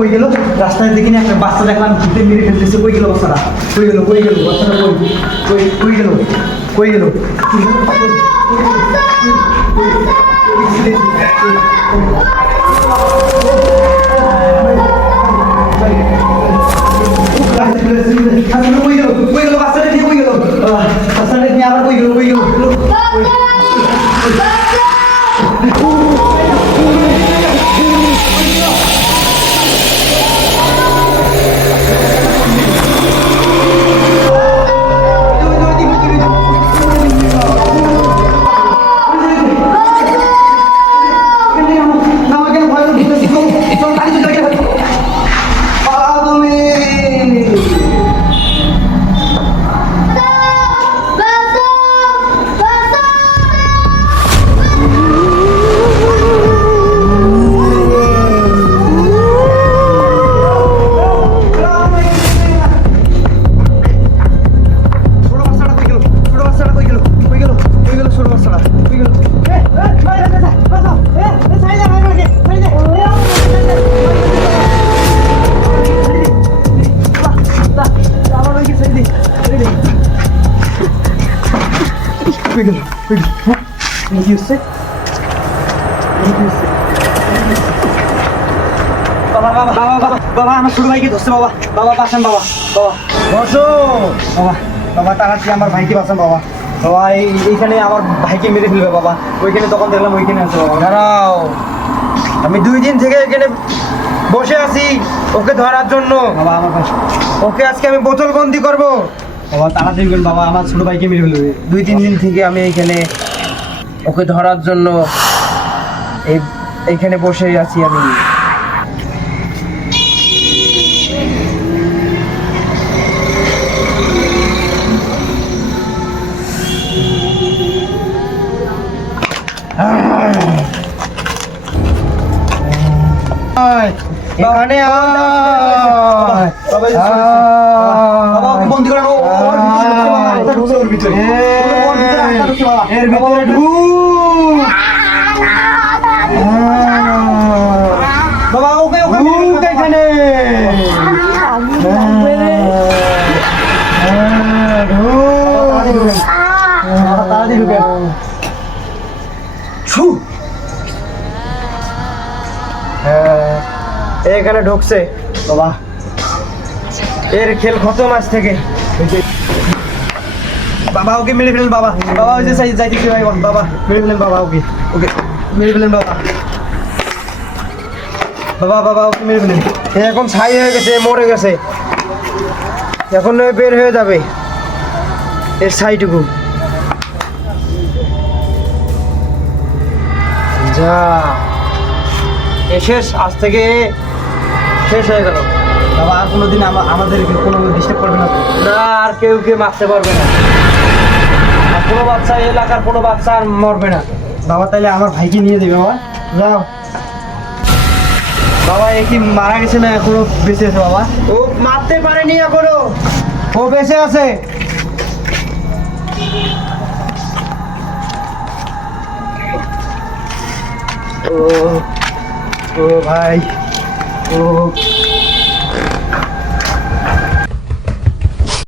কই গেল রাস্তায় দেখিনি একটা বাচ্চা দেখলাম ঘুরতে মেরে ফেলতেছে। কই গেল বাচ্চাটা? কই গেল বাচ্চাটা? কই গেল বাচ্চাটা নিয়ে আবার কই গেল বাবা আমার ছোট ভাইকে ধরছে। বাবা বাঁচান বাবা বসো বাবা তাড়াতাড়ি আমার ভাইকে বাঁচান বাবা এইখানে আমার ভাইকে মেরে ফেলবে বাবা। ওইখানে তখন দেখলাম ওইখানে আছে বাবা। দাঁড়াও, আমি 2 দিন থেকে এখানে বসে আছি ওকে ধরার জন্য। বাবা আমার পাশে ওকে আজকে আমি বোতল বন্দি করবো। বাবা তাড়াতাড়ি করেন বাবা, আমার ছোট ভাইকে মেরে ফেলবে। 2-3 দিন থেকে আমি এইখানে ওকে ধরার জন্য এইখানে বসে আছি আমি। এখানে বন্দি করেন এর ভিতরে বাবা ওকে এখানে এখানে ঢুকছে বাবা। এর খেল খতম আজ থেকে। বাবা ওকে মেরে ফেলেন বাবা। ওই যে যাইতেছি ভাই বাবা মেরে ফেলেন বাবা। ওকে মেরে ফেলেন বাবা। বাবা ওকে মেরে ফেলেন। এ এখন ছাই হয়ে গেছে, মরে গেছে, এখন বের হয়ে যাবে এর ছাইটুকু। যা শেষ, আজ থেকে শেষ হয়ে গেল। বাবা আর কোনোদিন আমাদের কোনো ডিস্টার্ব করবে না তো? না, আর কেউ মারতে পারবে না, আর কোনো বাচ্চা এলাকার কোনো বাচ্চা আর মরবে না। বাবা তাইলে আমার ভাইকে নিয়ে দেবে বাবা। যাও বাবা এ কি মারা গেছে না এখনো বেঁচে আছে বাবা? ও মারতে পারেনি এখনো, ও বেঁচে আছে। ও ভাই ও